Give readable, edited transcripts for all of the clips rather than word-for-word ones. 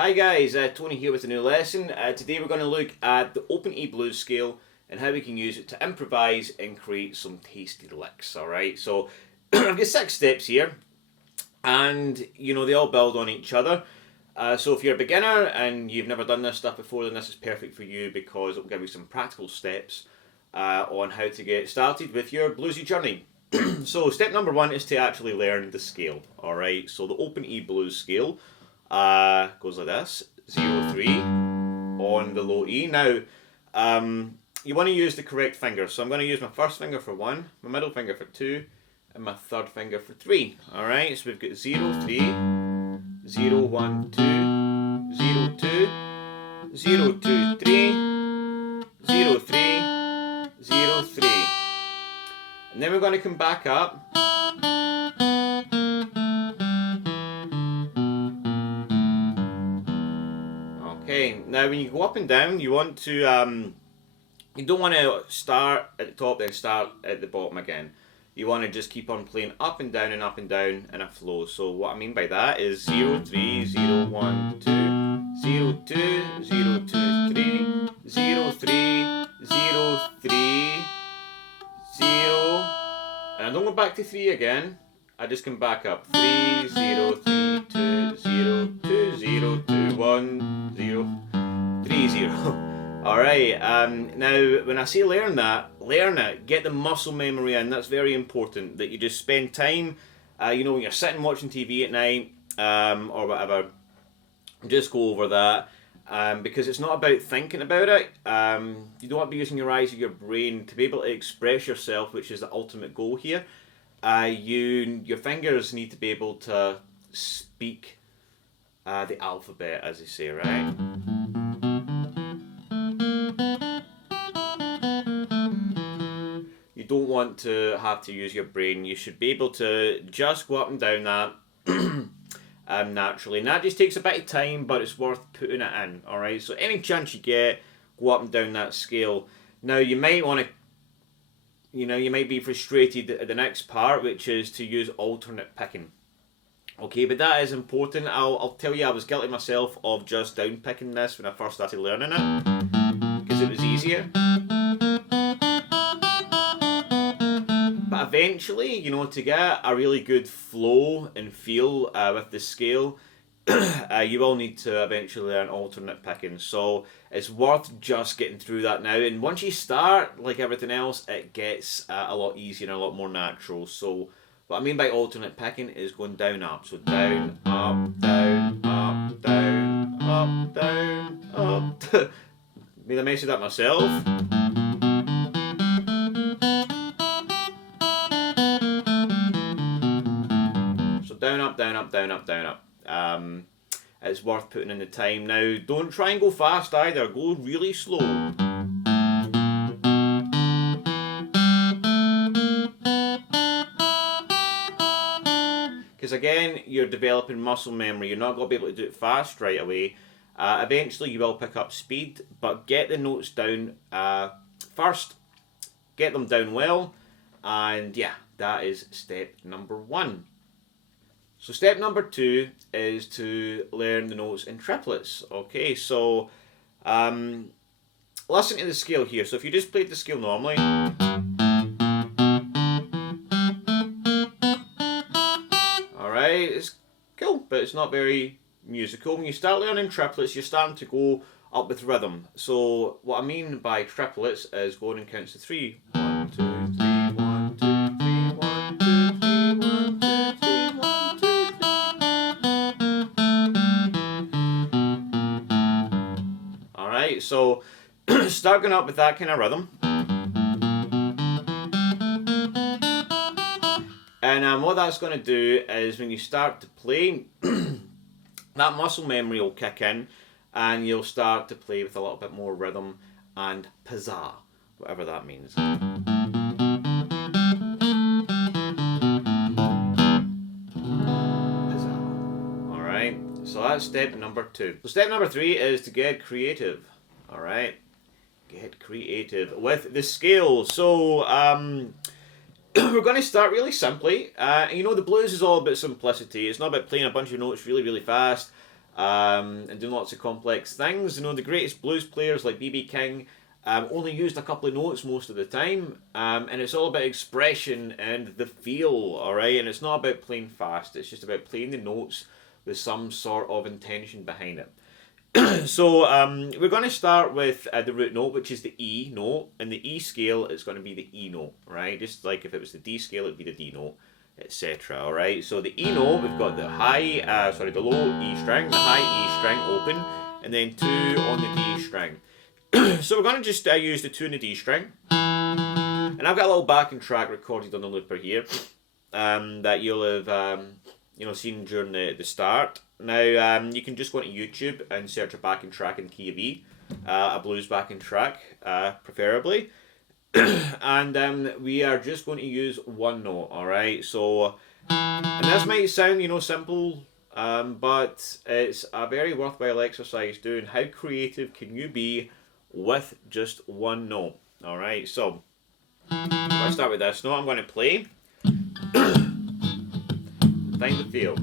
Hi guys, Tony here with a new lesson. Today we're going to look at the open E blues scale and how we can use it to improvise and create some tasty licks. Alright, so I've got 6 steps here and they all build on each other. So if you're a beginner and you've never done this stuff before, then this is perfect for you because it will give you some practical steps on how to get started with your bluesy journey. So step number 1 is to actually learn the scale. Alright, so the open E blues scale goes like this, 0, 3 on the low E. Now, you want to use the correct fingers. So I'm going to use my first finger for 1, my middle finger for 2, and my third finger for 3. Alright, so we've got 0, 3, 0, 1, 2, 0, 2, 0, 2, 3, 0, 3, 0, 3. And then we're going to come back up. Okay, now when you go up and down, you want to, you don't want to start at the top then start at the bottom again. You want to just keep on playing up and down in a flow. So what I mean by that is 0, 3, 0, 1, 2, 0, 2, 0, 2, 3, 0, 3, 0, 3, 0, and I don't go back to 3 again, I just come back up, 3, 0, 3, 2, 0, 2, 0, 2, 1, 0, 3, 0. Alright, now when I say learn it, get the muscle memory in. That's very important, that you just spend time, when you're sitting watching TV at night, or whatever, just go over that, because it's not about thinking about it. You don't want to be using your eyes or your brain to be able to express yourself, which is the ultimate goal here. Your fingers need to be able to speak the alphabet, as they say, right? You don't want to have to use your brain. You should be able to just go up and down that naturally. And that just takes a bit of time, but it's worth putting it in, alright? So any chance you get, go up and down that scale. Now you might want to, you might be frustrated at the next part, which is to use alternate picking. Okay, but that is important. I'll tell you, I was guilty myself of just down picking this when I first started learning it, because it was easier. But eventually, to get a really good flow and feel with the scale, you will need to eventually learn alternate picking. So it's worth just getting through that now. And once you start, like everything else, it gets a lot easier and a lot more natural. So what I mean by alternate picking is going down, up. So down, up, down, up, down, up, down, up. Made a mess of that myself. So down, up, down, up, down, up, down, up. It's worth putting in the time. Now, don't try and go fast either. Go really slow. Because again, you're developing muscle memory. You're not going to be able to do it fast right away. Eventually you will pick up speed, but get the notes down first. Get them down well. And yeah, that is step number 1. So step number 2 is to learn the notes in triplets. Okay, so listen to the scale here. So if you just played the scale normally, alright, it's cool, but it's not very musical. When you start learning triplets, you're starting to go up with rhythm. So what I mean by triplets is going and counts to 3. 1, 2, 3, 1, 2, 3, 1, 2, 3, 1, 2, 3, 1, 2, 3. Alright, so start going up with that kind of rhythm. And what that's going to do is when you start to play, that muscle memory will kick in and you'll start to play with a little bit more rhythm and pizzazz, whatever that means. Pizzazz. Alright, so that's step number 2. So step number 3 is to get creative. Alright, get creative with the scale. So, we're going to start really simply. The blues is all about simplicity. It's not about playing a bunch of notes really, really fast. and doing lots of complex things. You know, the greatest blues players like B.B. King only used a couple of notes most of the time, and it's all about expression and the feel, alright? And it's not about playing fast, it's just about playing the notes with some sort of intention behind it. So we're going to start with the root note, which is the E note. In the E scale, it's going to be the E note, right? Just like if it was the D scale, it would be the D note, etc. All right. So the E note, we've got the the low E string, the high E string open, and then 2 on the D string. So we're going to just use the 2 on the D string, and I've got a little backing track recorded on the looper here that you'll have seen during the start. Now, you can just go into YouTube and search a backing track in key of E, a blues backing track, preferably. And we are just going to use one note, alright? So, and this might sound, simple, but it's a very worthwhile exercise doing. How creative can you be with just one note, alright? So, I'm going to start with this note. I'm going to play. Find the feel.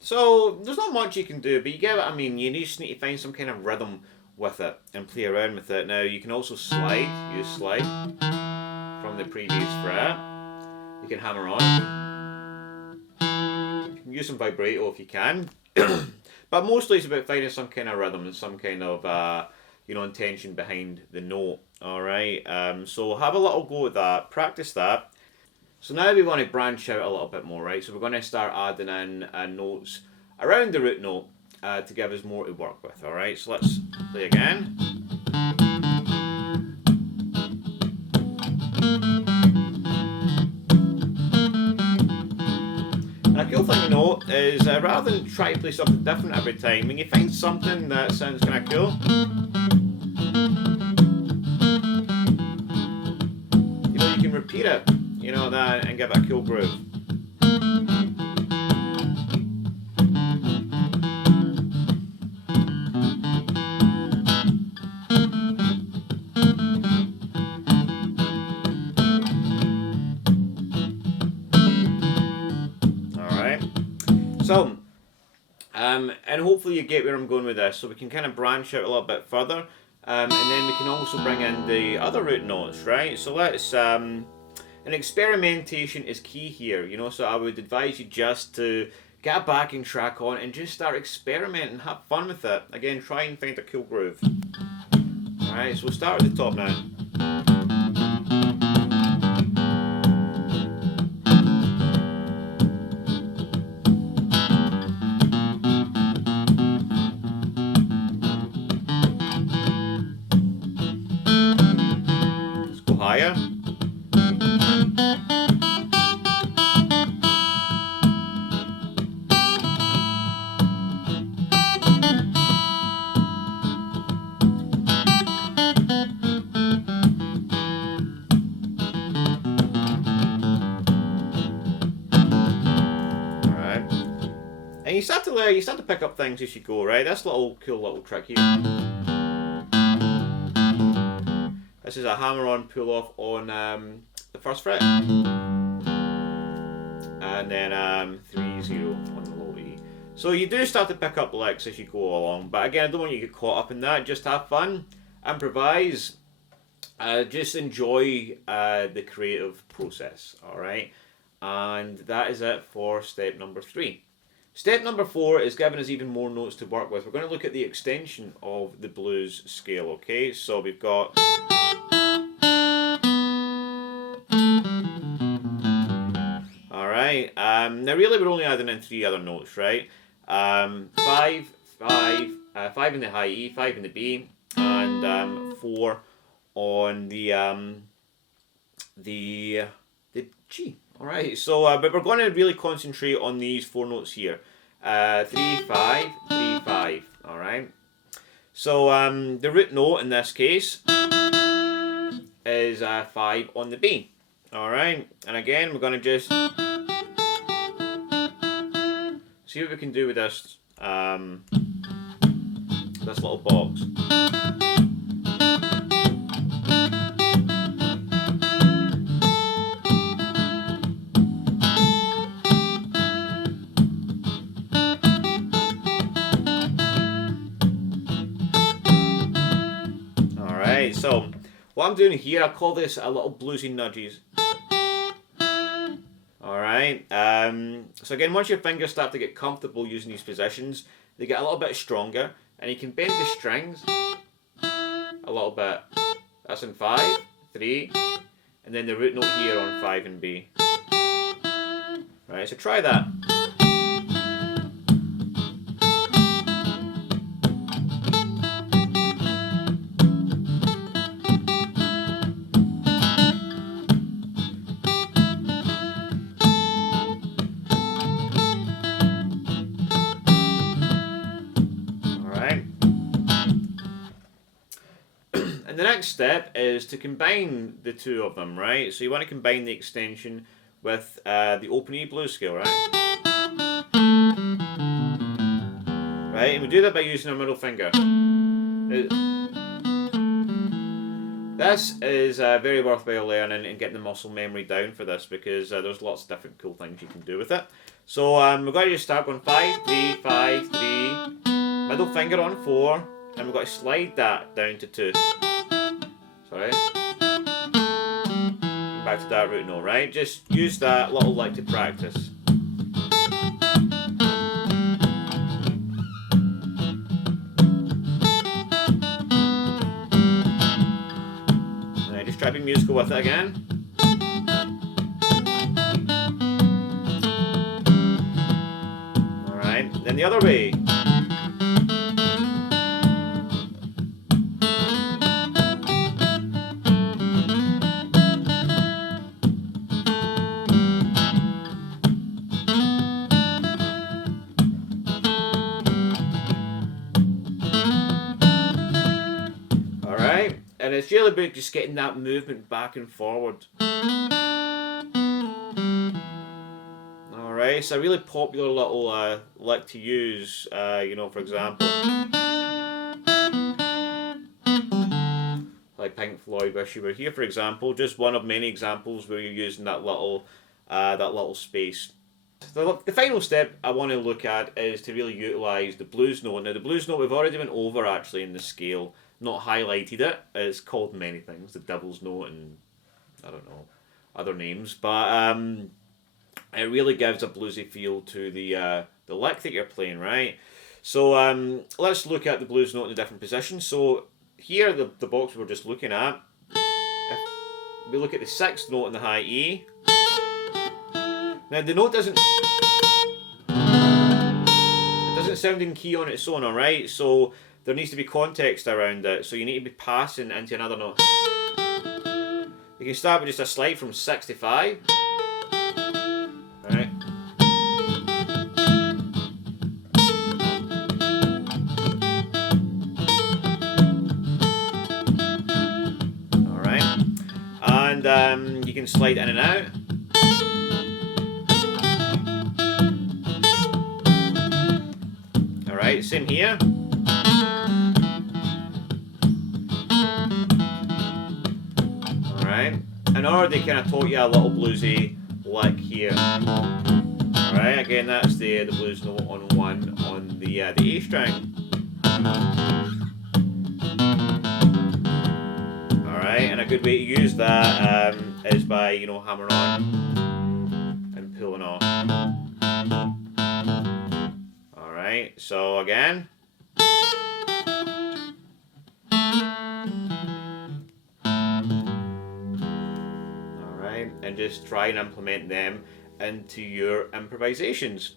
So there's not much you can do, but you get what I mean. You just need to find some kind of rhythm with it and play around with it. Now you can also use slide from the previous fret. You can hammer on. You can use some vibrato if you can. But mostly it's about finding some kind of rhythm and some kind of intention behind the note. Alright, so have a little go at that, practice that. So now we want to branch out a little bit more, right? So we're going to start adding in notes around the root note to give us more to work with, alright? So let's play again. And a cool thing to note is rather than try to play something different every time, when you find something that sounds kind of cool, you can repeat it. That, and give it a cool groove. Alright. So, and hopefully you get where I'm going with this, so we can kind of branch out a little bit further, and then we can also bring in the other root notes, right? So let's and experimentation is key here, so I would advise you just to get a backing track on and just start experimenting, have fun with it. Again, try and find a cool groove. Alright, so we'll start at the top now. Let's go higher. And you start to pick up things as you go, right? That's a cool little trick here. This is a hammer-on pull-off on the first fret, and then 3-0 on the low E. So you do start to pick up licks as you go along, but again, I don't want you to get caught up in that. Just have fun, improvise, just enjoy the creative process. All right, and that is it for step number 3. Step number 4 is giving us even more notes to work with. We're going to look at the extension of the blues scale, okay? So we've got... Alright, now really we're only adding in 3 other notes, right? 5 in the high E, 5 in the B, and 4 on the G. Alright, so but we're going to really concentrate on these 4 notes here. 3, 5, 3, 5. Alright. So the root note in this case is 5 on the B. Alright, and again we're going to just see what we can do with this, this little box. Alright, so what I'm doing here, I call this a little bluesy nudges. Alright, so again, once your fingers start to get comfortable using these positions, they get a little bit stronger, and you can bend the strings a little bit. That's in 5, 3, and then the root note here on 5 and B. Right, so try that. And the next step is to combine the two of them, right? So you want to combine the extension with the open E blues scale, right? Right, and we do that by using our middle finger. This is very worthwhile learning and getting the muscle memory down for this, because there's lots of different cool things you can do with it. So we're going to just start going 5, 3, 5, 3, middle finger on 4, and we've got to slide that down to 2. Sorry. Back to that root note, right? Just use that little lick to practice. Right, just try to be musical with it again. Alright, then the other way. And it's really about just getting that movement back and forward. Alright, it's a really popular little lick to use, you know, for example, like Pink Floyd, Wish You Were Here, for example, just one of many examples where you're using that little space. The final step I want to look at is to really utilise the blues note. Now the blues note we've already went over actually in the scale, not highlighted it. It's called many things, the devil's note and I don't know, other names, but it really gives a bluesy feel to the lick that you're playing, right? So let's look at the blues note in the different positions. So here, the box we were just looking at, if we look at the 6th note in the high E. Now the note doesn't sound in key on its own, alright? So there needs to be context around it, so you need to be passing into another note. You can start with just a slide from 6 to 5. Alright. Alright. And you can slide in and out. Alright, same here. Alright, and already kind of taught you a little bluesy lick here. Alright, again that's the blues note on 1 on the A string. Alright, and a good way to use that is by, you know, hammering on and pulling off. Alright, so again. And just try and implement them into your improvisations.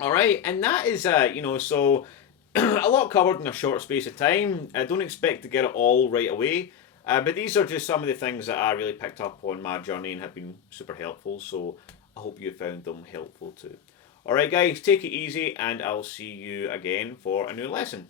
Alright, and that is, you know, so a lot covered in a short space of time. I don't expect to get it all right away, but these are just some of the things that I really picked up on my journey and have been super helpful, so I hope you found them helpful too. Alright guys, take it easy and I'll see you again for a new lesson.